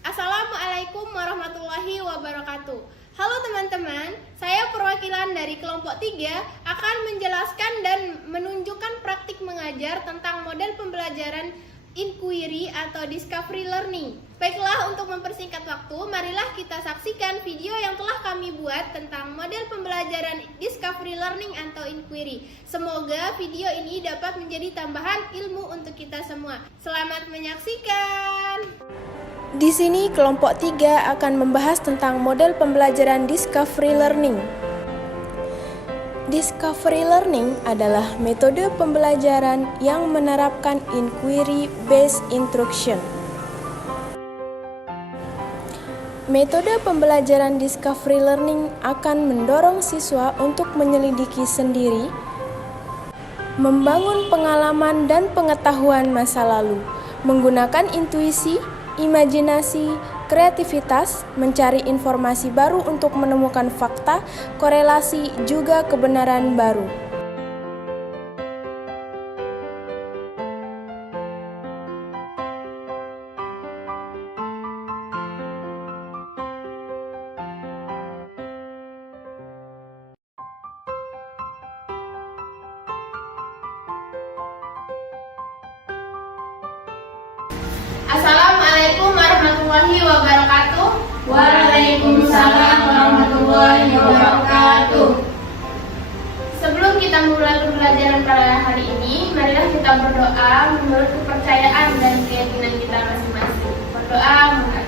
Assalamualaikum warahmatullahi wabarakatuh. Halo teman-teman, saya perwakilan dari kelompok 3 akan menjelaskan dan menunjukkan praktik mengajar tentang model pembelajaran inquiry atau discovery learning. Baiklah, untuk mempersingkat waktu, marilah kita saksikan video yang telah kami buat tentang model pembelajaran discovery learning atau inquiry. Semoga video ini dapat menjadi tambahan ilmu untuk kita semua. Selamat menyaksikan. Di sini kelompok 3 akan membahas tentang model pembelajaran discovery learning. Discovery learning adalah metode pembelajaran yang menerapkan inquiry-based instruction. Metode pembelajaran discovery learning akan mendorong siswa untuk menyelidiki sendiri, membangun pengalaman dan pengetahuan masa lalu, menggunakan intuisi, imajinasi, kreativitas, mencari informasi baru untuk menemukan fakta, korelasi, juga kebenaran baru. Assalamualaikum warahmatullahi wabarakatuh. Waalaikumsalam warahmatullahi wabarakatuh. Sebelum kita mulai pembelajaran pada hari ini, marilah kita berdoa menurut kepercayaan dan keyakinan kita masing-masing. Berdoa mulai.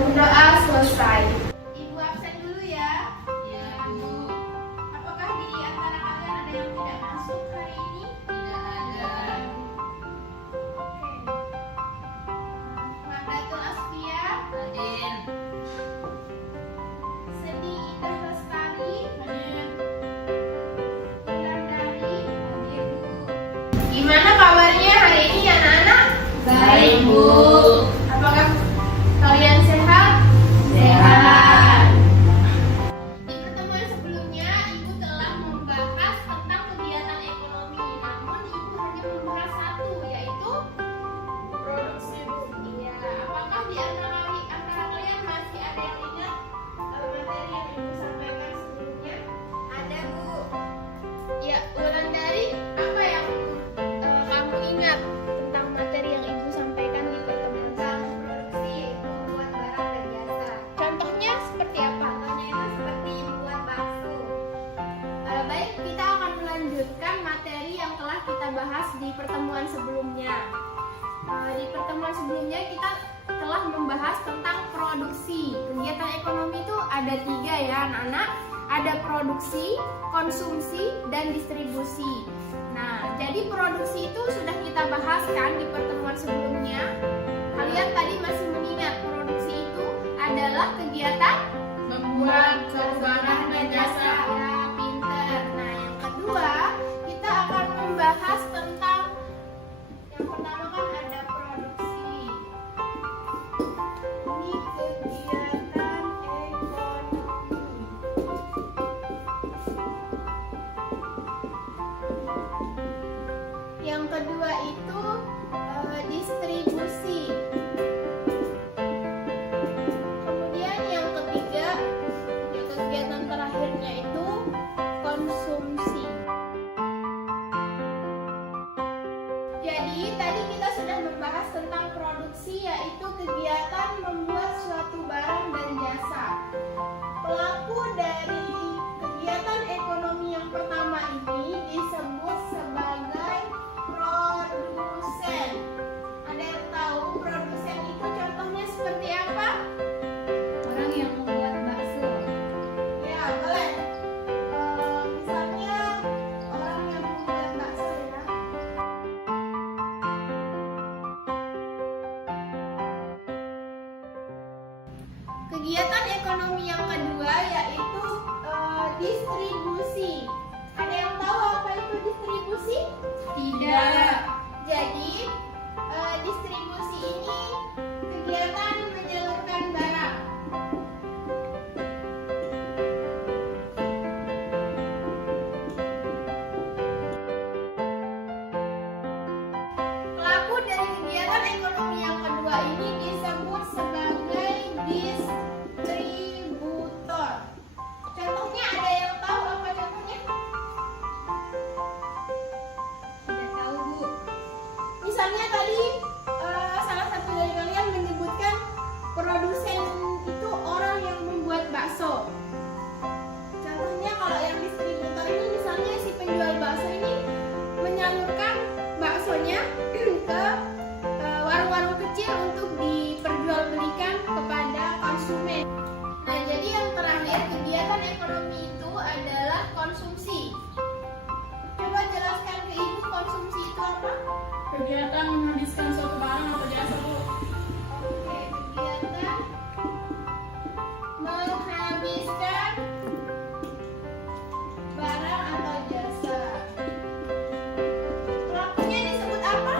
Berdoa selesai. Ibu absen dulu ya. Ya, Bu. Apakah di antara kalian ada yang tidak masuk hari ini? Tidak ada. Oke. Madatul Asfia, Hadir. Sedi Indah Lestari, Hadir. Wulandari. Hadir, Bu. Gimana kabarnya hari ini anak-anak? Baik, Bu. Apakah kalian sehat? Sehat. Di pertemuan sebelumnya, Ibu telah membahas tentang kegiatan ekonomi. Namun Ibu hanya membahas satu, yaitu produksi. Iya. Apakah di antara kalian masih ada yang ingat materi yang Ibu sampaikan sebelumnya? Ada, Bu. Ya, Wulandari, apa yang kamu ingat tentang materi yang Ibu sampaikan di pertemuan? Tentang produksi, membuat barang dan jasa. Contohnya seperti apa? Contohnya itu seperti membuat bakso. Baik, kita akan melanjutkan materi yang telah kita bahas di pertemuan sebelumnya. Di pertemuan sebelumnya kita telah membahas tentang produksi. Kegiatan ekonomi itu ada 3 ya anak-anak. Ada produksi, konsumsi, dan distribusi. Nah, jadi produksi itu sudah kita bahas kan di pertemuan sebelumnya. Kalian tadi masih mengingat produksi itu adalah kegiatan Membuat suatu barang dan jasa. ya, pinter. Nah, yang kedua kita akan membahas tentang yang pertama kan ada produksi. Ini kegiatan ekonomi. Yang kedua itu distribusi. Kemudian yang ketiga, ya, kegiatan terakhirnya itu konsumsi. Jadi tadi kita sudah membahas tentang produksi, yaitu kegiatan membuat suatu barang dan jasa. Pelaku dari kegiatan ekonomi yang pertama ini disebut sebagai produsen. Ada yang tahu produsen itu contohnya seperti apa? Orang yang membuat bakso. Ya, boleh. Misalnya orang yang membuat bakso ya. Kegiatan ekonomi yang kedua yaitu distribusi. Ada yang tahu apa itu distribusi? Tidak. Jadi distribusi ini kegiatan menyalurkan barang. misalnya tadi salah satu dari kalian menyebutkan produsen itu orang yang membuat bakso. Contohnya kalau yang distributor ini misalnya si penjual bakso ini menyalurkan baksonya ke warung-warung kecil untuk diperjualbelikan kepada konsumen. Nah, jadi yang terakhir kegiatan ekonomi itu adalah konsumsi. Coba jelaskan ke Ibu konsumsi itu apa? Kegiatan menghabiskan suatu barang atau jasa, Bu. Oke, kegiatan menghabiskan barang atau jasa. Pelakunya disebut apa?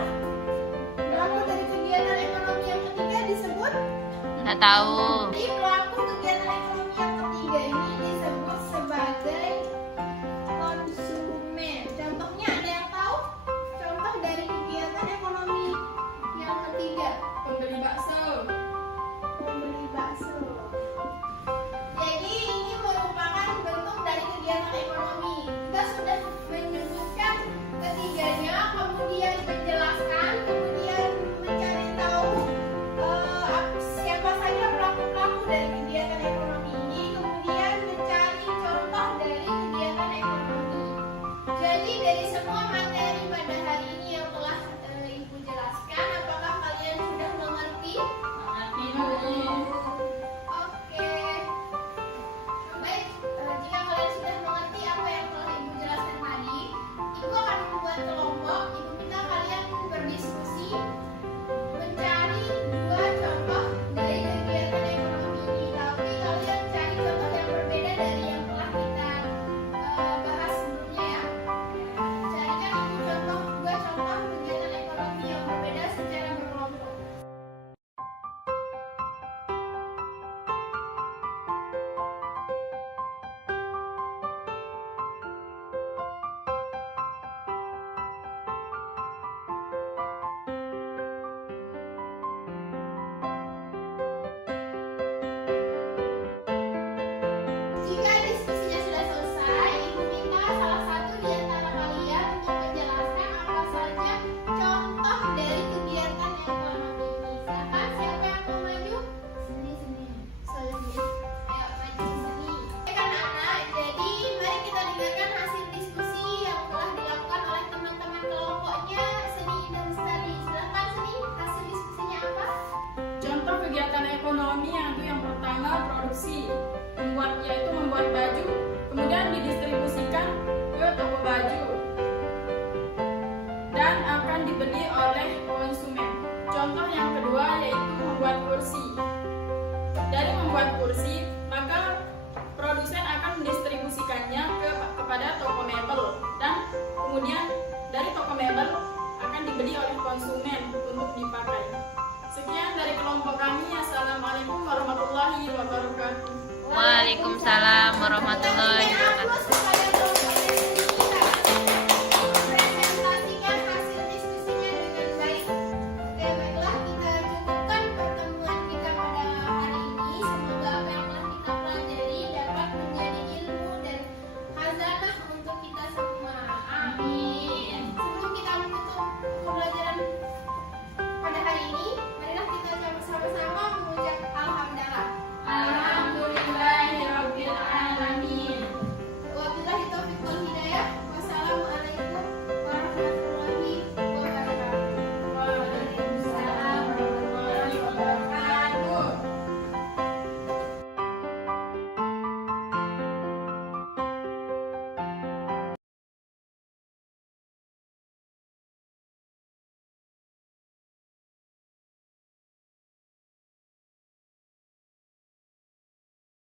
Pelaku dari kegiatan ekonomi yang ketiga disebut? Nggak tahu. Jadi pelaku kegiatan ekonomi yang ketiga ini disebut sebagai konsumen. Contohnya ada yang tahu? Contoh dari kegiatan ekonomi yang ketiga. Pembeli bakso. Pembeli bakso. Jadi ini merupakan bentuk dari kegiatan ekonomi. Kita sudah menyebutkan ketiganya, kemudian menjelaskan, kemudian mencari tahu siapa saja pelaku-pelaku dari kegiatan ekonomi ini, kemudian mencari contoh dari kegiatan ekonomi. Jadi dari semua materi pada hari ini yang telah Ibu jelaskan, apakah kalian sudah mengerti? Mengerti, Bu. Oke. Baik, jika kalian sudah mengerti apa yang telah Ibu jelaskan tadi, Ibu akan membuat kelompok. Ibu minta kalian berdiskusi mencari dua contoh dari kegiatan ekonomi ini. Tapi kalian cari contoh yang berbeda dari yang telah kita bahas sebelumnya ya. Carikan Ibu dua contoh kegiatan ekonomi yang berbeda secara berkelompok. Jika diskusinya sudah selesai, Ibu minta salah satu di antara kalian untuk menjelaskan apa saja contoh dari kegiatan ekonomi ini. Silakan, siapa yang mau maju? Seni. Ayo maju seni. Baik anak-anak, jadi mari kita dengarkan hasil diskusi yang telah dilakukan oleh teman-teman kelompoknya Seni dan Lestari. Silakan Seni, hasil diskusinya apa? Contoh kegiatan ekonomi yang pertama produksi. Yaitu membuat baju, kemudian didistribusikan ke toko baju dan akan dibeli oleh konsumen. Contoh yang kedua yaitu membuat kursi. Dari membuat kursi, maka produsen akan mendistribusikannya kepada toko mebel dan kemudian dari toko mebel akan dibeli oleh konsumen untuk dipakai. Sekian dari kelompok kami. Assalamualaikum warahmatullahi wabarakatuh. Waalaikumsalam warahmatullahi wabarakatuh.